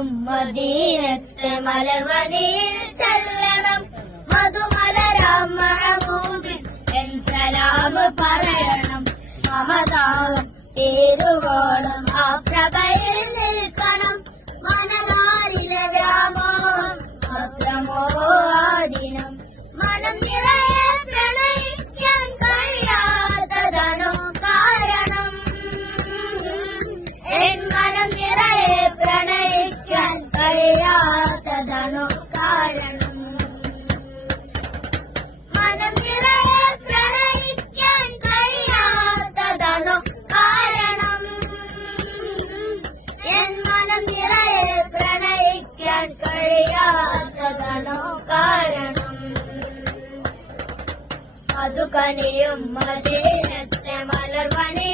കനിയും മദീനത്തെ മലർവനിയിൽ ചെല്ലണം. മധുമലരാം മഹബൂബിൻ എൻ സലാം പറയണം. മമതാവും പേരുവോളം ആ പ്രഭയിൽ നിൽക്കണം. മനതാരിലെ വ്യാമോഹം മാത്രമോ ആദിനം. മനം നിറയെ പ്രണയിക്കാൻ കഴിയാത്തതാണോ കാരണം? എൻ മനം നിറയെ പ്രണയിക്കാൻ കഴിയാത്തതാണോ കാരണം? മനം നിറയെ പ്രണയിക്കാൻ കഴിയാത്തതാണോ കാരണം? എൻ മനം നിറയെ പ്രണയിക്കാൻ കഴിയാത്തതാണോ കാരണം? മധു കനിയും മദീനത്തെ മലർവനി